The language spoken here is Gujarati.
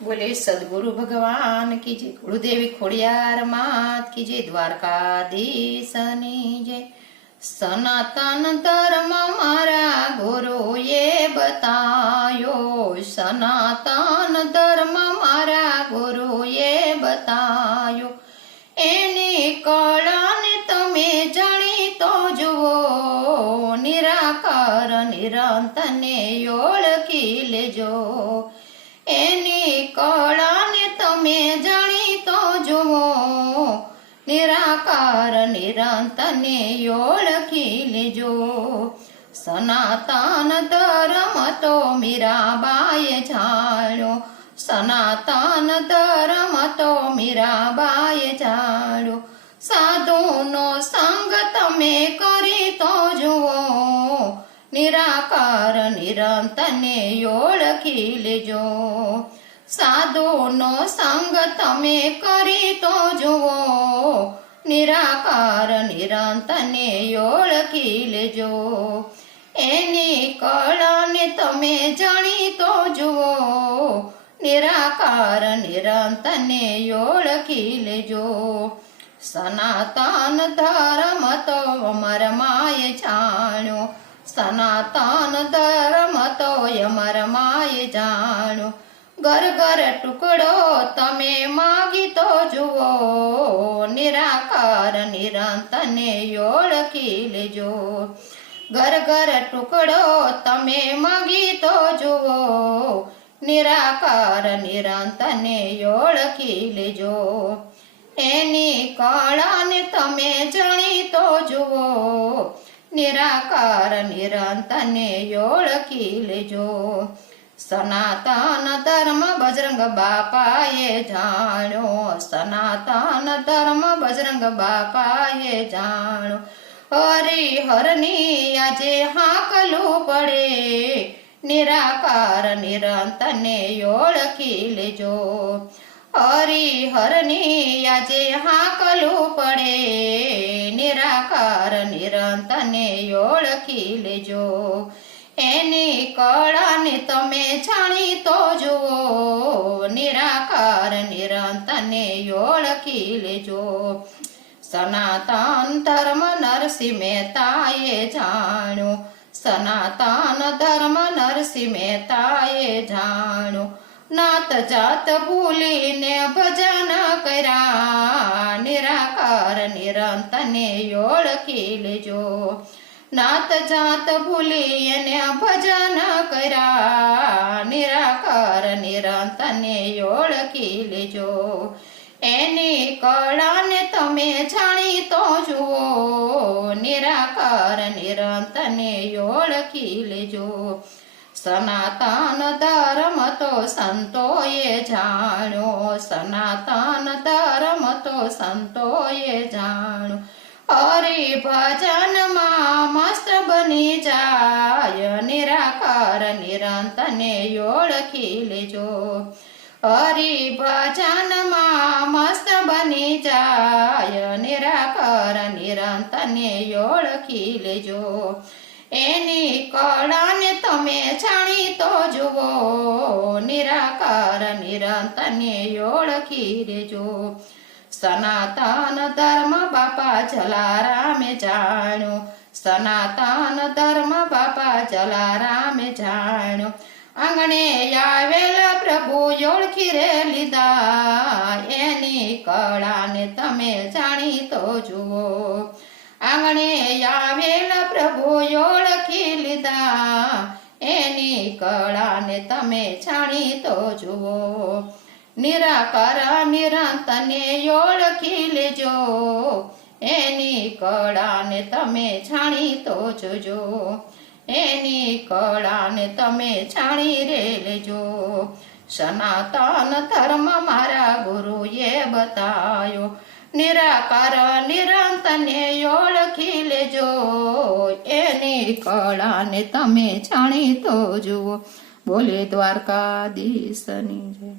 बोले सदगुरु भगवान की जय, गुरुदेवी खोड़ियार मात की जय, દ્વારકાધીશની જય। સનાતન ધર્મ મારા ગુરુએ બતાયો, સનાતન ધર્મ મારા ગુરુએ બતાયો, એની કળાને તમે જાણી તો જુઓ, નિરાકાર નિરંતરને ઓળખી લેજો, એની કળાને તમે જાણી તો જુઓ, નિરાકાર નિરંતરને ઓળખી લેજો। સનાતન ધર્મ તો મીરાબાઈએ જાણ્યો, સનાતન ધર્મ તો મીરાબાઈએ જાણ્યો, સાધુનો સંગ તમે કરી તો જુઓ, નિરાકાર નિરંતરને ઓળખી લેજો, સાધુનો સંગ તમે કરી તો જુઓ, નિરાકાર નિરંતરને ઓળખી લેજો, એની કળાને તમે જાણી તો જુઓ, નિરાકાર નિરંતરને ઓળખી લેજો। સનાતન ધર્મ તો અમર માએ જાણ્યો, સનાતન ધર્મ તો અમર માએ જાણ્યો, ઘર ઘર ટુકડો તમે માગી તો જુઓ, નિરાકાર નિરંતરને ઓળખી લેજો, ઘર ઘર ટુકડો તમે માગી તો જુઓ, નિરાકાર નિરંતરને ઓળખી લેજો, એની કળાને તમે જાણી તો જુઓ, નિરાકાર નિરંતરને ઓળખી લેજો। સનાતન ધર્મ બજરંગ બાપાએ જાણ્યો, સનાતન ધર્મ બજરંગ બાપાએ જાણ્યો, હરિહરની આજે હાકલું પડે, નિરાકાર નિરંતરને ઓળખી લેજો, હરિહરની આજે હાકલું પડે, નિરાકાર નિરંતરને ઓળખી લેજો, એની કળાને તમે જાણી તો જુઓ, નિરાકાર નિરંતરને ઓળખી લેજો। સનાતન ધર્મ નરસિંહ મહેતાએ જાણ્યો, સનાતન ધર્મ નરસિંહ મહેતાએ જાણ્યો, નાત જાત ભૂલીને ભજન કર્યા, નિરાકાર નિરંતરને ઓળખી લેજો, નાત જાત ભૂલી એને ભજન કર્યા, નિરાકાર નિરંતરને ઓળખી લેજો, એની કળાને તમે જાણી તો જુઓ, નિરાકાર નિરંતરને ઓળખી લેજો। સનાતન ધર્મ તો સંતોએ જાણ્યો, સનાતન ધર્મ તો સંતોએ જાણ્યો, હરિભજનમાં મસ્ત બની જાય, નિરાકાર નિરંતરને ઓળખી લેજો, હરિભજનમાં મસ્ત બની જાય, નિરાકાર નિરંતરને ઓળખી લેજો, એની કળાને તમે જાણી તો જુઓ, નિરાકાર નિરંતરને ઓળખી લેજો। સનાતન ધર્મ બાપા જલારામે જાણ્યો, સનાતન ધર્મ બાપા જલારામે જાણ્યો, આંગણે આવેલા પ્રભુ ઓળખી રે લીધા, એની કળાને તમે જાણી તો જુઓ, આંગણે આવેલા પ્રભુ ઓળખી લીધા, એની કળાને તમે જાણી તો જુઓ, નિરાકાર નિરંતરને ઓળખી લેજો, એની કળાને તમે જાણી તો જોજો, એની કળાને તમે જાણી રે લેજો। સનાતન ધર્મ મારા ગુરુએ બતાયો, નિરાકાર નિરંતરને ઓળખી લેજો, એની કળાને તમે જાણી તો જુઓ। બોલે દ્વારકાધીશની જય।